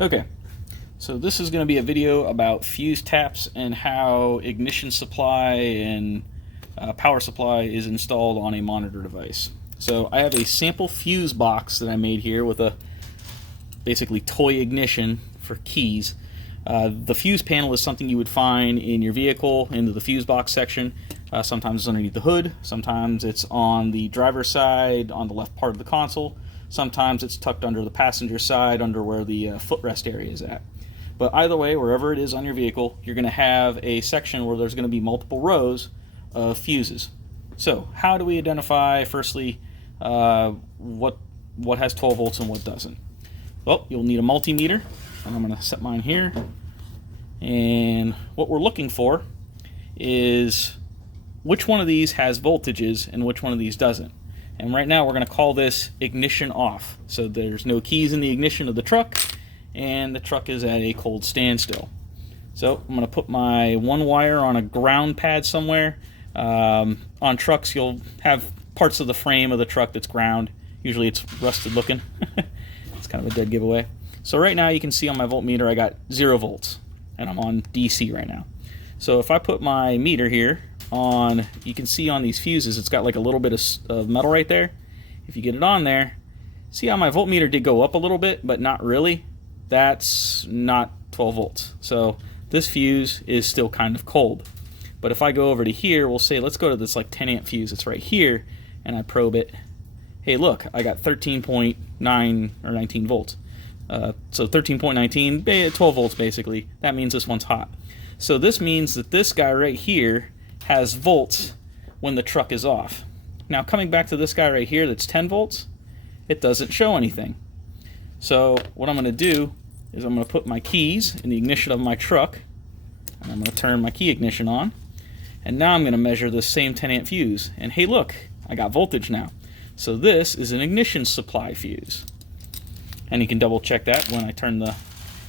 Okay, so this is going to be a video about fuse taps and how ignition supply and power supply is installed on a monitor device. So I have a sample fuse box that I made here with a basically toy ignition for keys. The fuse panel is something you would find in your vehicle into the fuse box section. Sometimes it's underneath the hood, sometimes it's on the driver's side on the left part of the console, sometimes it's tucked under the passenger side under where the footrest area is at. But either way, wherever it is on your vehicle, you're going to have a section where there's going to be multiple rows of fuses. So how do we identify, firstly, what has 12 volts and what doesn't? Well, you'll need a multimeter, and I'm going to set mine here. And what we're looking for is which one of these has voltages and which one of these doesn't. And right now we're going to call this ignition off. So there's no keys in the ignition of the truck, and the truck is at a cold standstill. So I'm going to put my one wire on a ground pad somewhere. On trucks you'll have parts of the frame of the truck that's ground. Usually it's rusted looking. It's kind of a dead giveaway. So right now you can see on my voltmeter I got 0 volts, and I'm on DC right now. So if I put my meter here on, you can see on these fuses it's got like a little bit of metal right there. If you get it on there, see how my voltmeter did go up a little bit, but not really? That's not 12 volts. So this fuse is still kind of cold. But if I go over to here, we'll say let's go to this like 10 amp fuse. It's right here, and I probe it. Hey, look, I got 13.9 or 19 volts. So 13.19, 12 volts basically. That means this one's hot. So this means that this guy right here has volts when the truck is off. Now coming back to this guy right here that's 10 volts, it doesn't show anything. So what I'm going to do is I'm going to put my keys in the ignition of my truck, and I'm going to turn my key ignition on, and now I'm going to measure this same 10 amp fuse, and hey look, I got voltage now. So this is an ignition supply fuse. And you can double check that when I turn the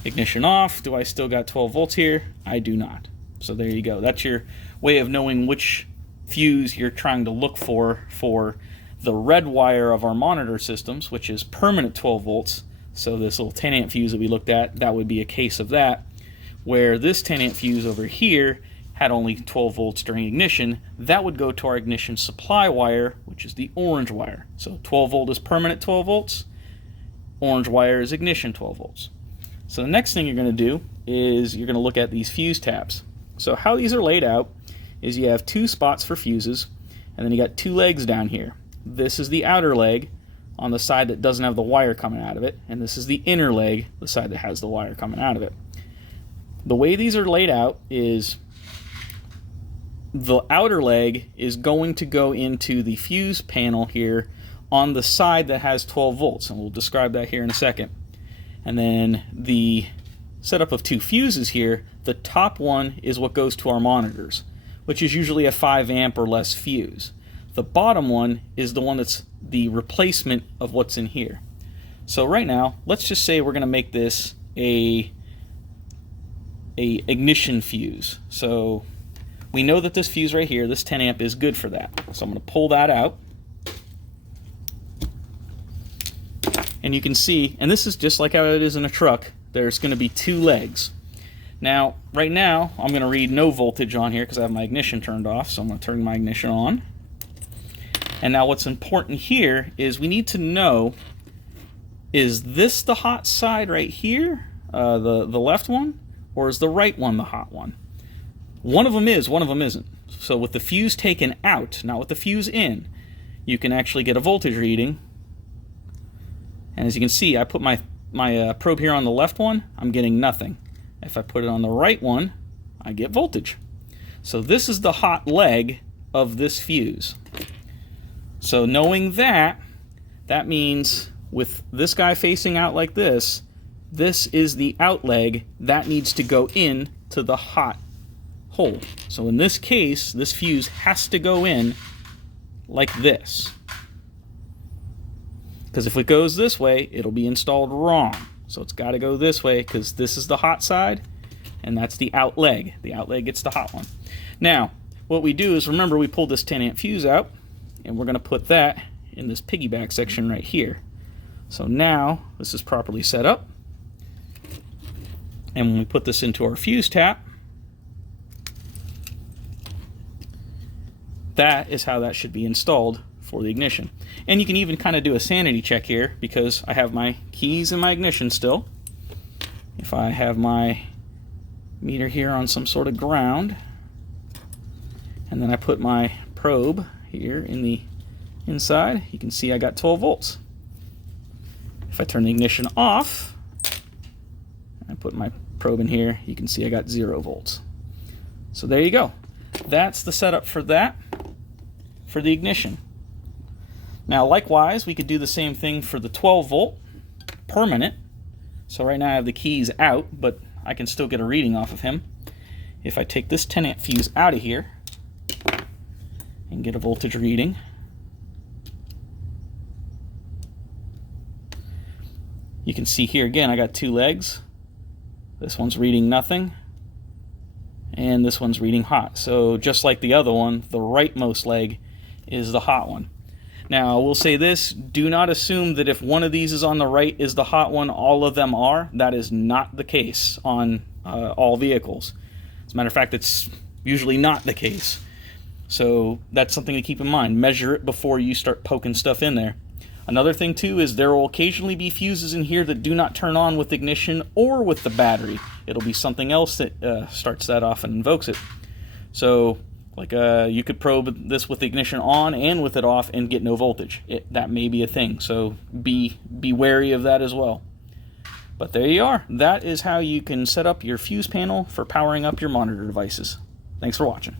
ignition off. Do I still got 12 volts here? I do not. So there you go. That's your way of knowing which fuse you're trying to look for the red wire of our monitor systems, which is permanent 12 volts. So this little 10 amp fuse that we looked at, that would be a case of that. Where this 10 amp fuse over here had only 12 volts during ignition, that would go to our ignition supply wire, which is the orange wire. So 12 volt is permanent 12 volts, orange wire is ignition 12 volts. So the next thing you're going to do is you're going to look at these fuse taps. So how these are laid out is you have 2 spots for fuses, and then you got 2 legs down here. This is the outer leg on the side that doesn't have the wire coming out of it, and this is the inner leg, the side that has the wire coming out of it. The way these are laid out is the outer leg is going to go into the fuse panel here on the side that has 12 volts, and we'll describe that here in a second. And then the setup of 2 fuses here, the top one is what goes to our monitors, which is usually a 5 amp or less fuse. The bottom one is the one that's the replacement of what's in here. So right now, let's just say we're going to make this a ignition fuse. So we know that this fuse right here, this 10 amp, is good for that. So I'm going to pull that out. And you can see, and this is just like how it is in a truck, there's going to be 2 legs. Now, right now, I'm going to read no voltage on here because I have my ignition turned off, so I'm going to turn my ignition on. And now what's important here is we need to know, is this the hot side right here, the left one, or is the right one the hot one? One of them is, one of them isn't. So with the fuse taken out, not with the fuse in, you can actually get a voltage reading. And as you can see, I put my probe here on the left one, I'm getting nothing. If I put it on the right one, I get voltage. So this is the hot leg of this fuse. So knowing that, that means with this guy facing out like this, this is the out leg that needs to go in to the hot hole. So in this case, this fuse has to go in like this. Because if it goes this way, it'll be installed wrong. So it's got to go this way because this is the hot side and that's the out leg. The out leg gets the hot one. Now, what we do is, remember, we pulled this 10 amp fuse out and we're going to put that in this piggyback section right here. So now this is properly set up. And when we put this into our fuse tap, that is how that should be installed for the ignition. And you can even kind of do a sanity check here, because I have my keys in my ignition still. If I have my meter here on some sort of ground, and then I put my probe here in the inside, you can see I got 12 volts. If I turn the ignition off, I put my probe in here, you can see I got 0 volts. So there you go. That's the setup for that, for the ignition. Now likewise, we could do the same thing for the 12 volt permanent. So right now I have the keys out, but I can still get a reading off of him. If I take this 10 amp fuse out of here and get a voltage reading, you can see here again I got 2 legs. This one's reading nothing, and this one's reading hot. So just like the other one, the rightmost leg is the hot one. Now, I will say this, do not assume that if one of these is on the right is the hot one, all of them are. That is not the case on all vehicles. As a matter of fact, it's usually not the case. So that's something to keep in mind. Measure it before you start poking stuff in there. Another thing too is there will occasionally be fuses in here that do not turn on with ignition or with the battery. It'll be something else that starts that off and invokes it. So like you could probe this with the ignition on and with it off and get no voltage. That may be a thing, so be wary of that as well. But there you are. That is how you can set up your fuse panel for powering up your monitor devices. Thanks for watching.